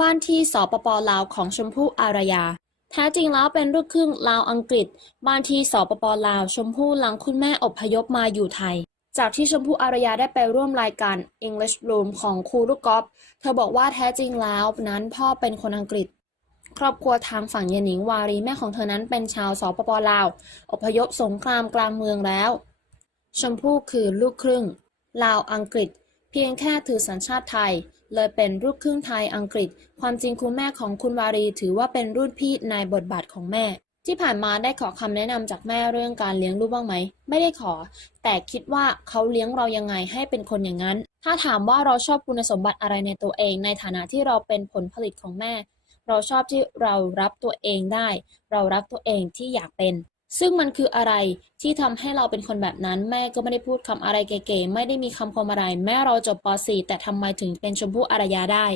บ้านที่สปปลาวของชมพู่อารยา แท้จริงแล้วเป็นลูกครึ่งลาวอังกฤษ บ้านที่สปปลาวชมพู่หลังคุณแม่อพยพมาอยู่ไทย จากที่ชมพู่อารยาได้ไปร่วมรายการ English Room ของครูลูกกอล์ฟเธอบอกว่าแท้จริงแล้วนั้นพ่อเป็นคนอังกฤษ ครอบครัวทางฝั่งเยนิงวารีแม่ของเธอนั้นเป็นชาวสปปลาว อพยพสงครามกลางเมืองแล้ว ชมพู่คือลูกครึ่งลาวอังกฤษ เพียงแค่ถือสัญชาติไทย เลยเป็นลูกครึ่งไทยอังกฤษ ความจริงคุณแม่ของคุณวารีถือว่าเป็นรุ่นพี่ในบทบาทของแม่ ที่ผ่านมาได้ขอคำแนะนำจากแม่เรื่องการเลี้ยงลูกบ้างไหม ไม่ได้ขอ แต่คิดว่าเขาเลี้ยงเรายังไงให้เป็นคนอย่างนั้น ถ้าถามว่าเราชอบคุณสมบัติอะไรในตัวเอง ในฐานะที่เราเป็นผลผลิตของแม่ เราชอบที่เรารับตัวเองได้ เรารักตัวเองที่อยากเป็น ซึ่งมันคืออะไรที่ทำให้เราเป็นคนแบบนั้น แม่ก็ไม่ได้พูดคำอะไรเก๋ๆไม่ได้มีคำคมอะไร แม่เราจบป .4 แต่ทำไมถึงเป็นชมพู่อารยาได้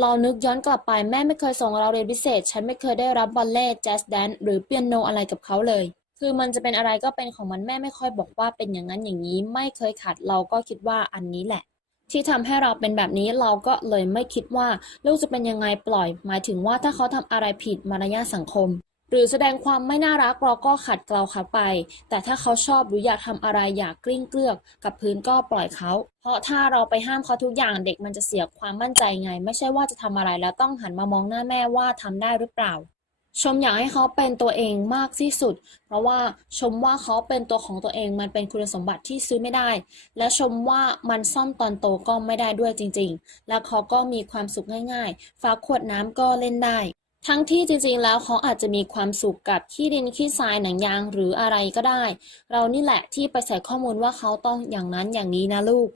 เรานึกย้อนกลับไปแม่ไม่เคยส่งเราเรียนพิเศษ ฉันไม่เคยได้รับบอลเล่แจ๊สแดนหรือเปียโนอะไรกับเขาเลย คือมันจะเป็นอะไรก็เป็นของมันแม่ไม่ค่อยบอกว่าเป็นอย่างนั้นอย่างนี้ ไม่เคยขัดเราก็คิดว่าอันนี้แหละที่ทำให้เราเป็นแบบนี้เราก็เลยไม่คิดว่าลูกจะเป็นยังไงปล่อย หมายถึงว่าถ้าเขาทำอะไรผิดมารยาทสังคม หรือแสดงความไม่น่ารักเราก็ขัดเกลาเขาไป แต่ถ้าเขาชอบหรืออยากทำอะไรอยากกลิ้งเกลือกกับพื้นก็ปล่อยเขา เพราะถ้าเราไปห้ามเขาทุกอย่างเด็กมันจะเสียความมั่นใจไง ไม่ใช่ว่าจะทำอะไรแล้วต้องหันมามองหน้าแม่ว่าทำได้หรือเปล่า ชมอยากให้เขาเป็นตัวเองมากที่สุด เพราะว่าชมว่าเขาเป็นตัวของตัวเองมันเป็นคุณสมบัติที่ซื้อไม่ได้ และชมว่ามันซ่อมตอนโตก็ไม่ได้ด้วยจริง ๆ แล้วเขาก็มีความสุขง่าย ๆ ฝาขวดน้ำก็เล่นได้ ทั้งที่จริงๆ แล้วเขาอาจจะมีความสุขกับขี้ดินขี้ทรายหนังยางหรืออะไรก็ได้ เรานี่แหละที่ไปใส่ข้อมูลว่าเขาต้องอย่างนั้นอย่างนี้นะลูก